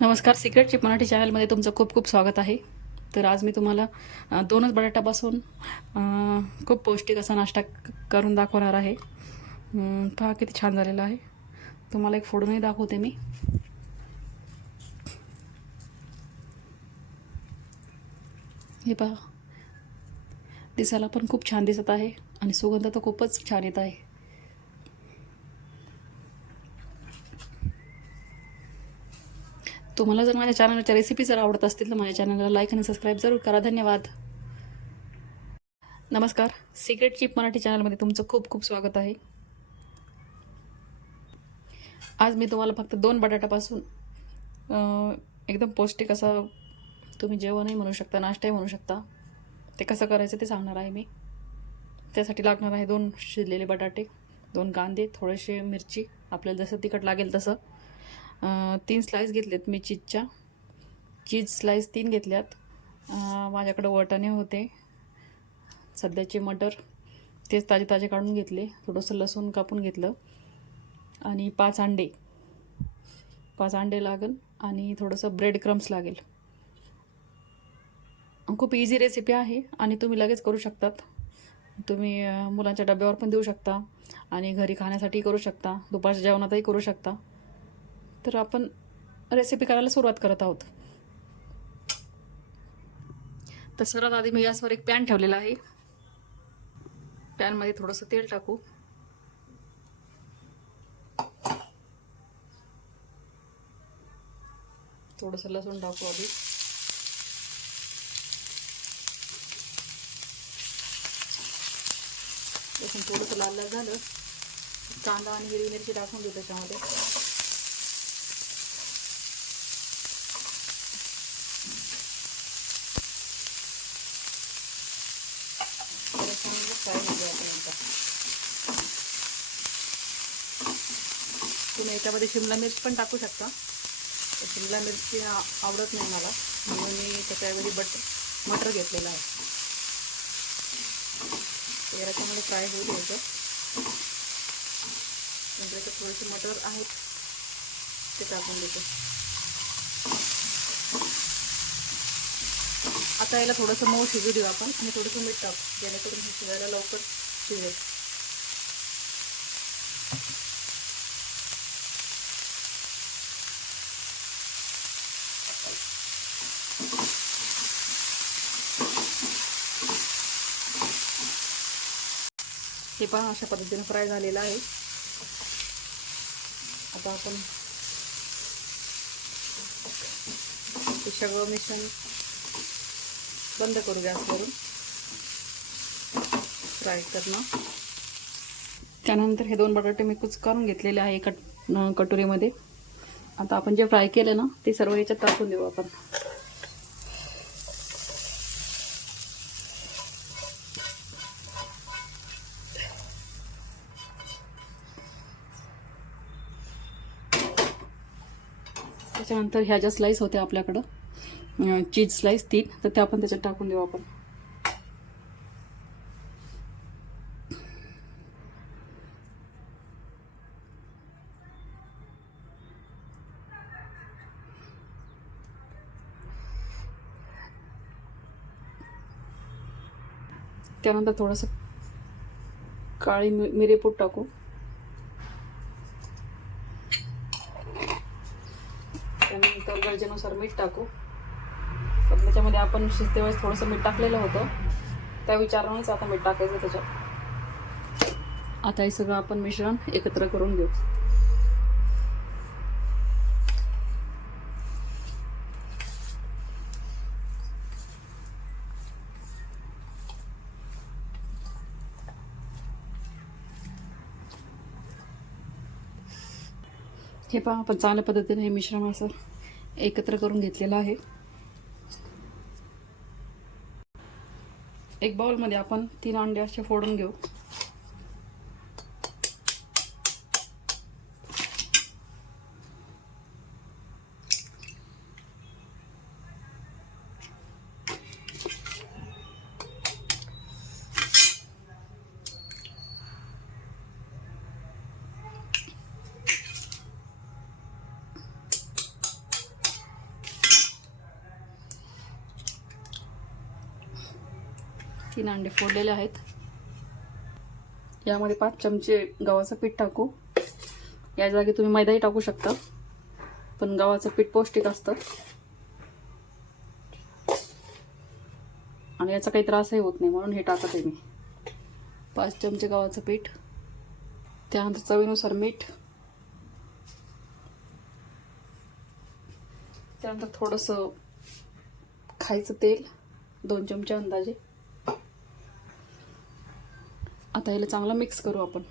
नमस्कार secret chip Marathi चॅनलमध्ये तुमचं खूप खूप स्वागत आहे. तर आज मी तुम्हाला दोनच बटाट्यापासून खूप पौष्टिक असा नाश्ता करून दाखवणार आहे. पहा किती छान झालेला आहे. तुम्हाला एक फोडूनही दाखवते मी. हे पहा. दिसायला पण खूप छान दिसत आहे आणि सुगंध तर खूपच छान येत आहे. तुम्हाला जर माझ्या चॅनलच्या रेसिपी जर आवडत असतील तर माझ्या चॅनलला लाईक आणि सबस्क्राईब जरूर करा. धन्यवाद. नमस्कार. सिक्रेट चिप मराठी चॅनलमध्ये तुमचं खूप खूप स्वागत आहे. आज मी तुम्हाला फक्त दोन बटाट्यापासून एकदम पौष्टिक असं तुम्ही जेवणही म्हणू शकता नाश्ताही म्हणू शकता. ते कसं करायचं ते सांगणार आहे मी. त्यासाठी लागणार आहे दोन शिजलेले बटाटे दोन कांदे थोडेसे मिरची आपल्याला जसं तिखट लागेल तसं. तीन स्लाईस घेतलेत मी चीजच्या चीज स्लाईस तीन घेतल्यात. माझ्याकडं वटाणे होते. सध्याचे मटर तेच ताजे ताजे काढून घेतले. थोडंसं लसूण कापून घेतलं. आणि पाच अंडे. पाच अंडे लागेल आणि थोडंसं ब्रेड क्रम्स लागेल. खूप इझी रेसिपी आहे आणि तुम्ही लगेच करू शकतात. तुम्ही मुलांच्या डब्यावर पण देऊ शकता आणि घरी खाण्यासाठी करू शकता. दुपारच्या जेवणातही करू शकता. तर आपण रेसिपी करायला सुरुवात करत आहोत. तर सर्वात आधी मी गॅसवर एक पॅन ठेवलेला आहे. पॅनमध्ये थोडंसं तेल टाकू. थोडंसं लसूण टाकू आधी. लसूण थोडंसं लाल लाल झालं. कांदा आणि हिरवी मिरची टाकून देऊ त्याच्यामध्ये थोडंसं म्हणजे फ्राय होऊ द्या आता एकदा. तुम्ही याच्यामध्ये शिमला मिर्च पण टाकू शकता. शिमला मिरची आवडत नाही मला. म्हणून मी त्याच्याऐवजी बट मटर घेतलेलं आहे. याच्यामध्ये फ्राय होऊ द्यायचं. नंतर याच्यात थोडेसे मटर आहेत. ते टाकून देतो. आता याला थोडंसं मऊ शिजू देऊ आपण. आणि थोडंसं मीठ टाकू. जेणेकरून शिजायला लवकर शिजेल. हे पहा अशा पद्धतीनं फ्राय झालेलं आहे. आता आपण हे सगळं मिश्रण बंद करू गॅसवरून. फ्राय करणं. त्यानंतर हे दोन बटाटे मी कुच करून घेतलेले आहे कट कटोरीमध्ये. आता आपण जे फ्राय केलं ना ते सर्व याच्यात टाकून देऊ आपण. त्याच्यानंतर ह्या ज्या स्लाईस होत्या आपल्याकडं चीज स्लाईस तीन तर त्या आपण त्याच्यात टाकून देऊ आपण. त्यानंतर थोडंसं काळी मि मिरेपूड टाकू. त्यानंतर मीठ टाकू. तर त्याच्यामध्ये आपण शिजतेवेळेस थोडंसं मीठ टाकलेलं होतं. त्या विचारानेच आता मीठ टाकायचं त्याच्यात. आता हे सगळं आपण मिश्रण एकत्र करून घेऊ. हे पहा आपण चांगल्या पद्धतीने हे मिश्रण असं एकत्र करून घेतलेला आहे. एक बाउलमध्ये आपण तीन अंडे असे फोडून घेऊ. तीन अंडे फोडलेले आहेत. यामध्ये पाच चमचे गव्हाचं पीठ टाकू. या जागी तुम्ही मैदाही टाकू शकता पण गव्हाचं पीठ पौष्टिक असतं. आणि याचा काही त्रासही होत नाही म्हणून हे टाकत आहे मी. पाच चमचे गव्हाचं पीठ त्यानंतर चवीनुसार मीठ त्यानंतर थोडंसं खायचं तेल दोन चमचे अंदाजे. आता ह्याला चांगलं मिक्स करू आपण.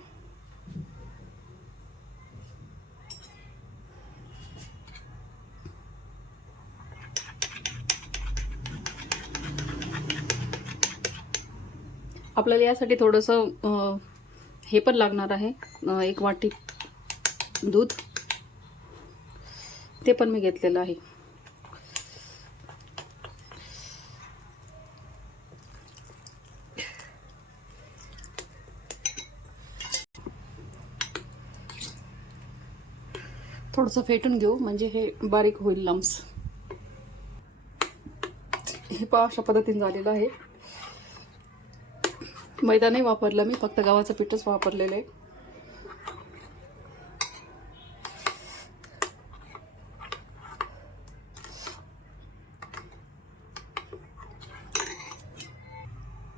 आपल्याला यासाठी थोडंसं हे पण लागणार आहे. एक वाटी दूध. ते पण मी घेतलेलं आहे. थोडंसं फेटून घेऊ म्हणजे हे बारीक होईल लम्स हे पहा अशा पद्धतीने झालेलं आहे. मैदा नाही वापरला मी फक्त गव्हाचं पीठच वापरलेलं आहे.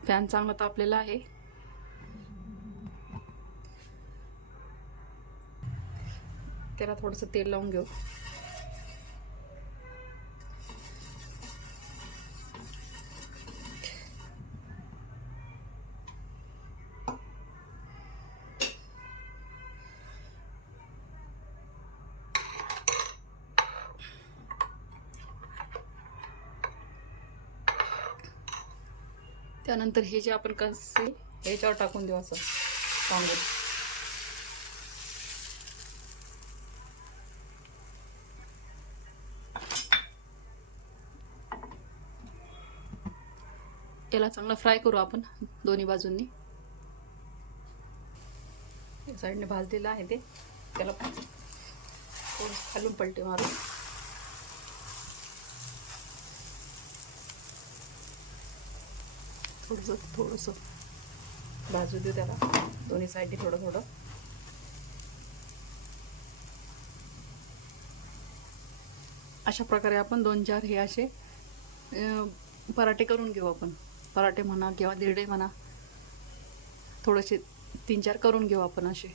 फॅन चांगला तापलेला आहे. त्याला थोडंसं तेल लावून घेऊ. त्यानंतर हे जे आपण कसे ह्याच्यावर टाकून देऊ असं तांदूळ. याला चांगलं फ्राय करू आपण दोन्ही बाजूंनी. या साईडने भाजलेलं आहे ते. त्याला थोडं खालून पलटे मारू थोडंसं थोडंसं भाजू देऊ त्याला. दोन्ही साईडने थोडं थोडं. अशा प्रकारे आपण दोन चार हे असे पराठे करून घेऊ आपण. पराठे म्हणा किंवा दिरडे म्हणा थोडेसे तीन चार करून घेऊ आपण असे.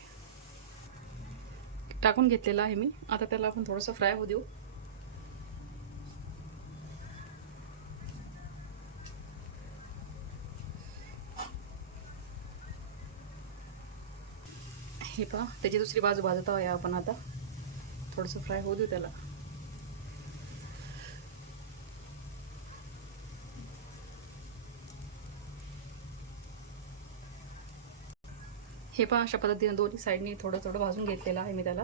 टाकून घेतलेलं आहे मी. आता त्याला आपण थोडंसं फ्राय होऊ देऊ. हे पहा त्याची दुसरी बाजू भाजत आहे आपण आता. थोडंसं फ्राय होऊ देऊ त्याला. हे पहा अशा पद्धतीने दोन्ही साईडनी थोडं थोडं भाजून घेतलेलं आहे मी त्याला.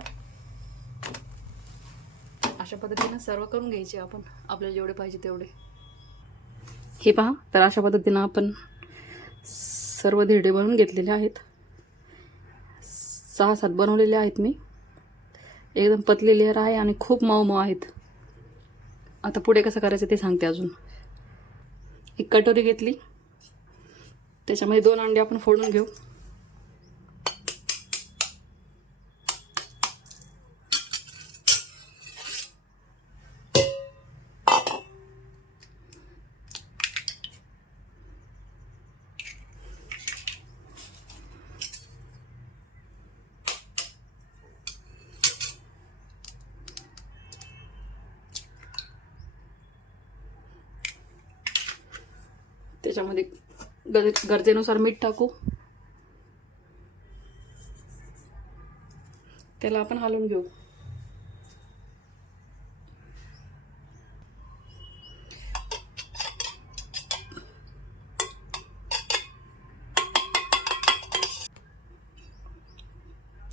अशा पद्धतीनं सर्व करून घ्यायचे आपण आपल्याला जेवढे पाहिजे तेवढे. हे पहा तर अशा पद्धतीनं आपण सर्व धिरडे बनवून घेतलेले आहेत. सहा सात बनवलेले आहेत मी. एकदम पतली लेअर आहे आणि खूप मऊ मऊ आहेत. आता पुढे कसं करायचं ते सांगते अजून. एक कटोरी घेतली. त्याच्यामध्ये दोन अंडे आपण फोडून घेऊ. त्याच्यामध्ये गरजे गरजेनुसार मीठ टाकू. त्याला आपण हलवून घेऊ.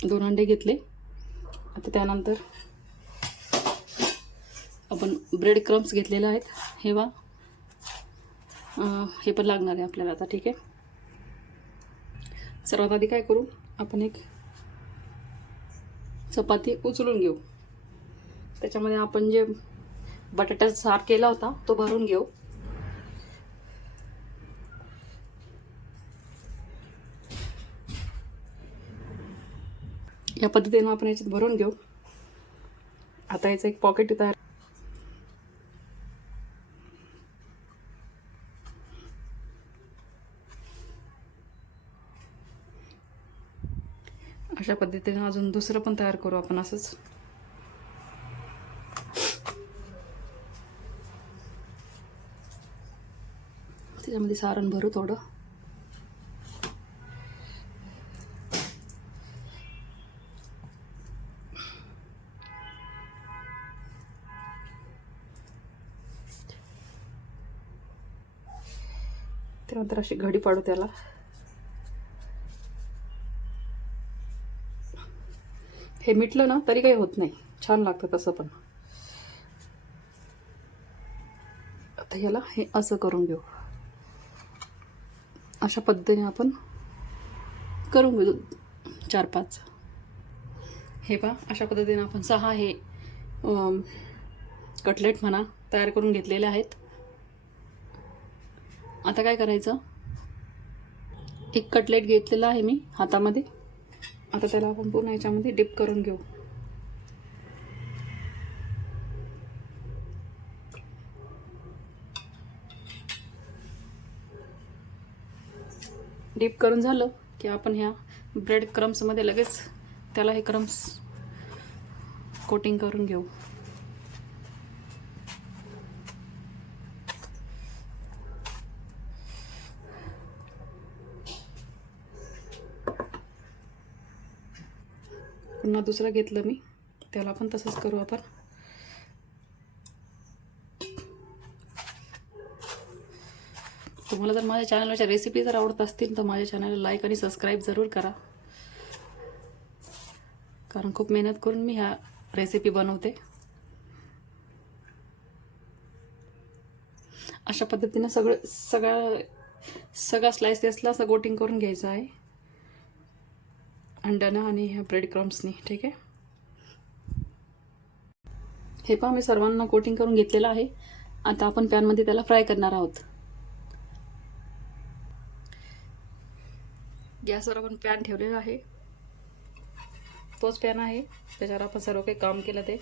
दोन अंडे घेतले. आता त्यानंतर आपण ब्रेड क्रम्स घेतलेले आहेत. हे वा हे पण लागणार आहे आपल्याला आता ठीक आहे? सर्वात आधी काय करू? आपण एक चपाती उचलून घेऊ. त्याच्यामध्ये आपण जे बटाट्यात सार केला होता तो भरून घेऊ. या पद्धतीनं आपण याच्यात भरून घेऊ. आता याचं एक पॉकेट तयार अशा पद्धतीने अजून दुसरं पण तयार करू आपण असंच. त्याच्यामध्ये सारण भरू थोडं. त्यानंतर अशी घडी पाडू त्याला. हे मिटलं ना तरी काही होत नाही. छान लागतं तसं पण. आता याला हे असं करून घेऊ. अशा पद्धतीने आपण करून घेऊ. चार पाच. हे पहा अशा पद्धतीने आपण सहा हे कटलेट म्हणा तयार करून घेतलेले आहेत. आता काय करायचं? एक कटलेट घेतलेला आहे मी हातामध्ये. आता त्याला आपण पूर्ण याच्यामध्ये डिप करून घेऊ. डीप करून झालं की आपण ह्या ब्रेड क्रम्समध्ये लगेच त्याला हे क्रम्स कोटिंग करून घेऊ. पुन्हा दुसरं घेतलं मी. त्याला पण तसंच करू आपण. तुम्हाला जर माझ्या चॅनलच्या रेसिपी जर आवडत असतील तर माझ्या चॅनलला लाईक आणि सबस्क्राईब जरूर करा. कारण खूप मेहनत करून मी ह्या रेसिपी बनवते. अशा पद्धतीनं सगळं सगळ्या सगळा स्लायसेसला असं गोटिंग करून घ्यायचं आहे. अंड्यानं आणि ह्या ब्रेड क्रम्सनी ठीक आहे? हे पहा मी सर्वांना कोटिंग करून घेतलेलं आहे. आता आपण पॅनमध्ये त्याला फ्राय करणार आहोत. गॅसवर आपण पॅन ठेवलेला आहे. तोच पॅन आहे. त्याच्यावर आपण सर्व काही काम केलं ते.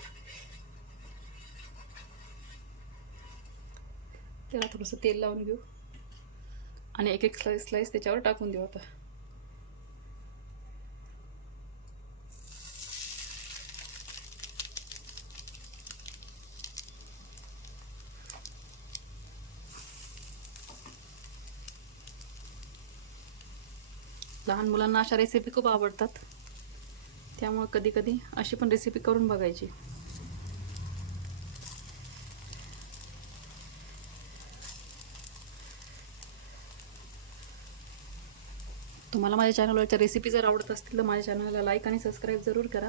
त्याला थोडंसं तेल लावून घेऊ. आणि एक एक स्लाईस स्लाईस त्याच्यावर टाकून देऊ आता. लहान मुलांना अशा रेसिपी खूप आवडतात. त्यामुळं कधी कधी अशी पण रेसिपी करून बघायची. तुम्हाला माझ्या चॅनलवरच्या रेसिपी जर आवडत असतील तर माझ्या चॅनलला लाईक आणि सबस्क्राईब जरूर करा.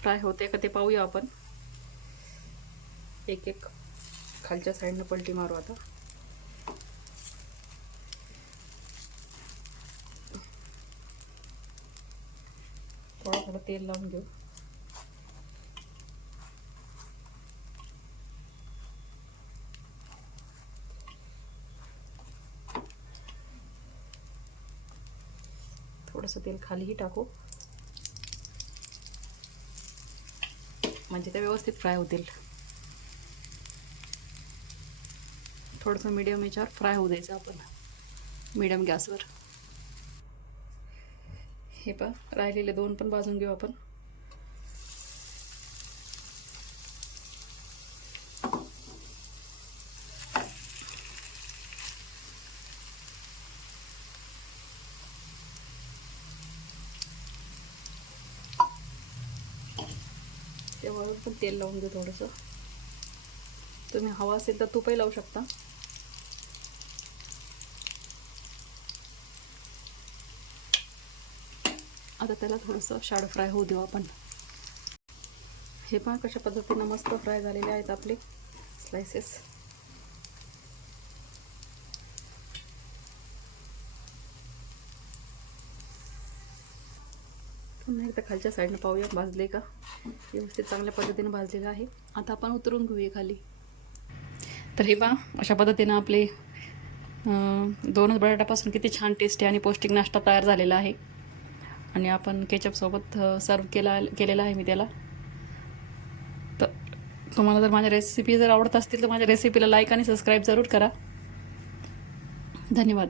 फ्राय होते का ते पाहूया आपण. एक एक खालच्या साईडनं पलटी मारू आता थोडं थोडं तेल लावून घेऊ. थोडंसं तेल खालीही टाकू. म्हणजे ते व्यवस्थित फ्राय होतील. थोडंसं मीडियम याच्यावर फ्राय होऊ द्यायचं आपण. मीडियम गॅसवर. हे पा राहिलेले दोन पण भाजून घेऊ आपण. त्यावर पण तेल लावून घेऊ थोडंसं. तुम्ही हवा असेल तर तुपही लावू शकता. आता त्याला थोडंसं शाडो फ्राय होऊ देऊ आपण. हे पहा कशा पद्धतीनं मस्त फ्राय झालेले आहेत आपले स्लायसेस पुन्हा एकदा खालच्या साईडनं पाहूया भाजले का? व्यवस्थित चांगल्या पद्धतीने भाजलेलं आहे. आता आपण उतरून घेऊया खाली. तर हे पहा अशा पद्धतीनं आपले दोनच बटाट्यापासून किती छान टेस्टी आणि पौष्टिक नाश्ता तयार झालेला आहे. आणि आपण केचपसोबत सर्व केला केलेला आहे मी त्याला. तर तुम्हाला जर माझ्या रेसिपी जर आवडत असतील तर माझ्या रेसिपीला लाईक आणि सबस्क्राईब जरूर करा. धन्यवाद.